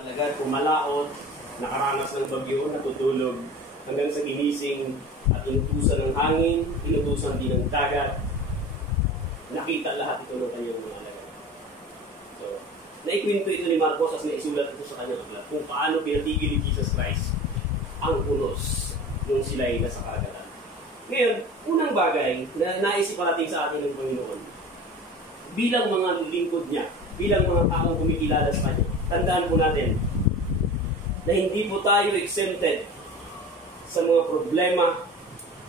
Alagad, pumalaot, nakaranas ng bagyo, natutulog, hanggang sa ginising at inutusan ng hangin, inutusan din ng dagat. Nakita lahat ito ng kanyang mga alagad. So, naikwento ito ni Marcos as naisulat ito sa kanyang aklat kung paano pinatigil ni Jesus Christ ang unos nung sila ay nasa karagatan. Ngayon, unang bagay na naisip natin sa atin ng Panginoon, bilang mga lingkod niya, bilang mga taong kumikilala sa Kanya, tandaan po natin na hindi po tayo exempted sa mga problema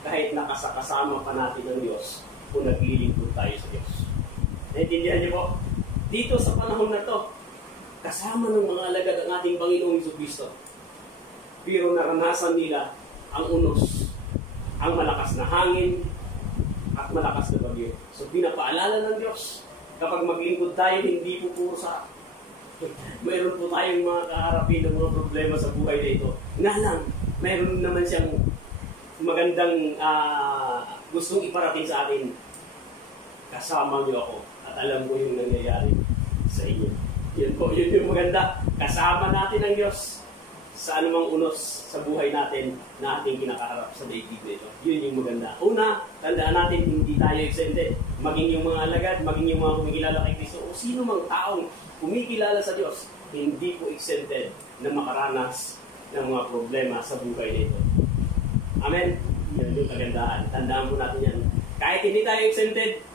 kahit nakasakasama pa natin ng Diyos kung naglilingkod tayo sa Diyos. Naintindihan niyo po? Dito sa panahon na to, kasama ng mga alagad ang ating Panginoong Jesucristo. Pero naranasan nila ang unos, ang malakas na hangin at malakas na bagyo. So pinapaalala ng Diyos, kapag maglingkod tayo, hindi po puro sa mayroon po tayong mga kaharapin ng mga problema sa buhay na ito. Nga lang, mayroon naman siyang magandang gustong iparating sa atin. Kasama niyo ako at alam ko yung nangyayari sa inyo. Yun po, yun yung maganda. Kasama natin ang Diyos sa anumang unos sa buhay natin na ating kinakaharap sa daigdig na ito. Yun yung maganda. Una, tandaan natin, hindi tayo exempted. Maging yung mga alagad, maging yung mga kumikilala kay Kristo, o sino mang taong kumikilala sa Diyos, hindi po exempted na makaranas ng mga problema sa buhay na ito. Amen? Yan yung kagandahan. Tandaan po natin yan. Kahit hindi tayo exempted,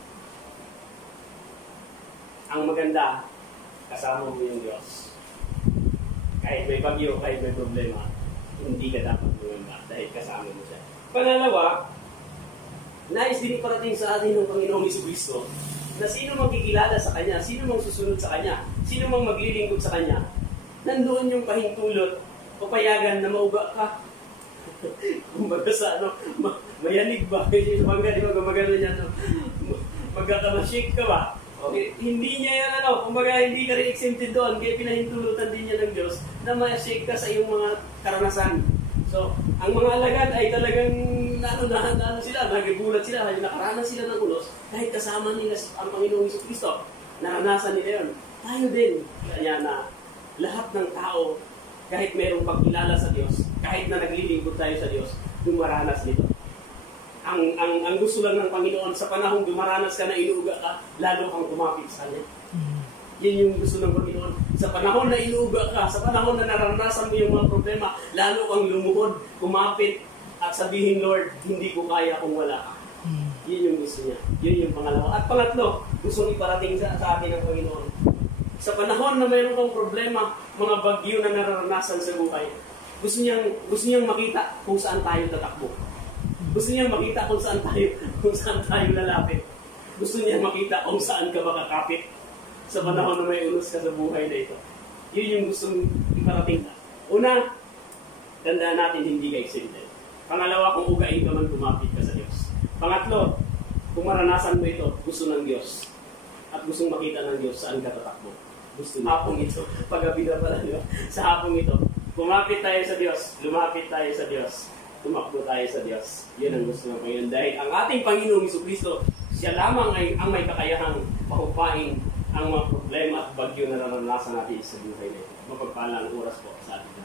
ang maganda, kasama mo yung Diyos. Kahit may bagyo, kahit may problema, hindi ka dapat lumamba dahil kasama mo siya. Pangalawa, nais din iparating sa atin ng Panginoong Jesucristo na sino mang kikilala sa Kanya, sino mang susunod sa Kanya, sino mang maglilingkod sa Kanya, nandoon yung pahintulot o payagan na mauga ka. Kumbaga sa mayanig ba? Yung bangga, di ba, gumagano niya, magkakamashake ka ba? Okay. Hindi niya yan, kumbaga hindi ka rin exempted doon, kaya pinahintulutan din niya ng Diyos na ma-shake ka sa iyong mga karanasan. So, ang mga alagad ay talagang sila, nagugulat sila, nakaranas sila ng ulos, kahit kasama nila ang Panginoong Jesucristo. Naranasan nila yun. Tayo din. Kaya na lahat ng tao, kahit mayroong pagkilala sa Diyos, kahit na naglilingkod tayo sa Diyos, dumaranas nito. Ang gusto lang ng Panginoon, sa panahong dumaranas ka na inuuga ka, lalo kang kumapit sa Kanya. Yun yung gusto ng Panginoon. Sa panahon na inuuga ka, sa panahon na naranasan mo yung mga problema, lalo kang lumuhod, kumapit, at sabihin, Lord, hindi ko kaya kung wala ka. Yun yung gusto niya. Yun yung pangalawa. At pangatlo, gusto iparating sa atin ng Panginoon. Sa panahon na mayroon kang problema, mga bagyo na naranasan sa buhay, gusto niyang makita kung saan tayo tatakbo. Gusto niya makita kung saan tayo lalapit. Gusto niya makita kung saan ka makakapit sa panahon na may unos ka sa buhay na ito. Yun yung gustong iparating na. Una, tandaan natin hindi ka exempted. Pangalawa, kung ugain ka man, kumapit ka sa Diyos. Pangatlo, kung maranasan mo ito, gusto ng Diyos. At gustong makita ng Diyos saan ka tatakbo. Gusto niya. Hapong ito, pag-gabi na pala, diba? Sa hapong ito, kumapit tayo sa Diyos, lumapit tayo sa Diyos. Tumakbo tayo sa Diyos. Yan ang gusto ng Panginoon. Dahil ang ating Panginoong Jesucristo, siya lamang ang may kakayahang pahupain ang mga problema at bagyo na naranasan natin sa buhay na ito. Mapagpala ang oras po sa atin.